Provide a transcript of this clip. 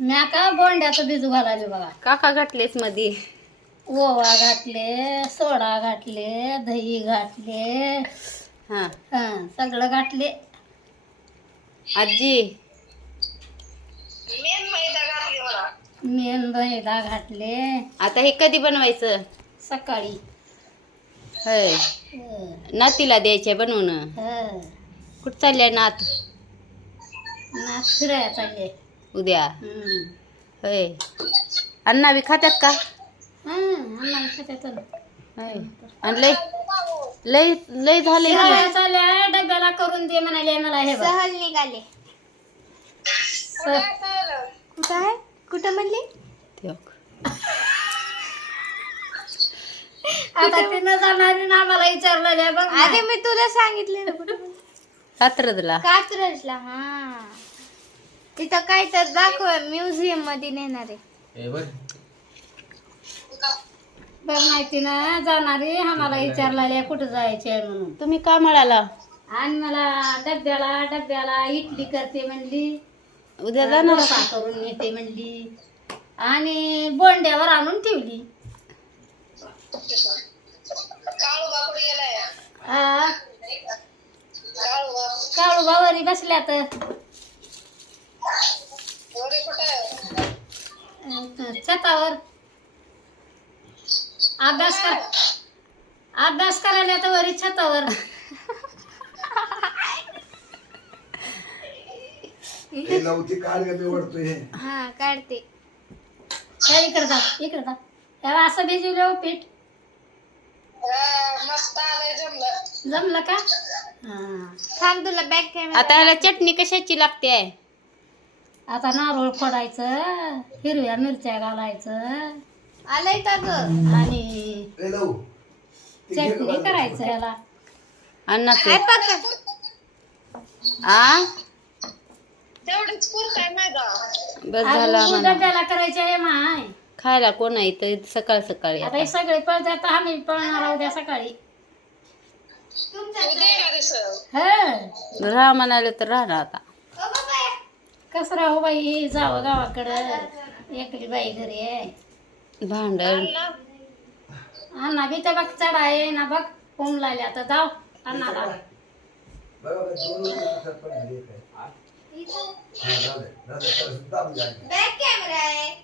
म्या का बोंड्याचं बिजू घालायले बघा. काका घातलेस मधी. ओवा घातले, सोडा घातले, दही घातले, हा सगळं घातले. आजी मेन मैदा घातले. आता हे कधी बनवायचं? सकाळी. होय. नातीला द्यायचे बनवून. कुठं चालले नात? नात फिरायला चालले उद्या. होय. अण्णा बी खात्यात का? अण्णा खात्यात. होय. आणि लय लय लय झाले फिरायला चालल्या, डब्याला करून दे म्हणाले मला. हे सहल निघाले. कुठं आहे? कुठं म्हणली? आता तिनं जाणारी ना मला विचारलेलं बघ. अरे मी तुला सांगितले ना कुठं म्हणली? कात्रजला. कात्रजला. हा तिथं काय तर दाखव, म्युझियम मध्ये नेणार आहे. बघ माहिती ना जाणारी आम्हाला विचारलेल्या कुठं जायचे आहे म्हणून. तुम्ही का म्हणाला? आणि मला डब्याला इडली करते म्हणली, उद्या जाणार डोसा करून येते म्हणली आणि बोंड्यावर आणून ठेवली. काळू बावरी बसल्या तर छतावर अभ्यास करायला तर वरी छतावर. हा काढते. इकडे जा. तेव्हा असं भिजवलं पीठ. जमलं का? थांब तुला बॅक कॅमेरा. आता ह्याला चटणी कशाची लागते? आता नारळ फोडायचं, हिरव्या मिरच्या घालायचं आलंय का ग? आणि चटणी करायचं याला. अन्नाच काय पकड. आ बस झाला अजून म्हणा. डब्याला करायचं आहे माय. खायला कोण आहे तर सकाळ सकाळी आता हे सगळे पळतात, आम्ही पळणार उद्या सकाळी. राहा म्हणाले तर राहणार आता. कसं राहू बाई, जावं गावाकडं, एकली बाई घरी आहे. भांडण अण्णा बी तर बघ चढा आहे ना, बघ फोन लावले. आता जाऊ अण्णाला. बॅक कॅमेरा आहे.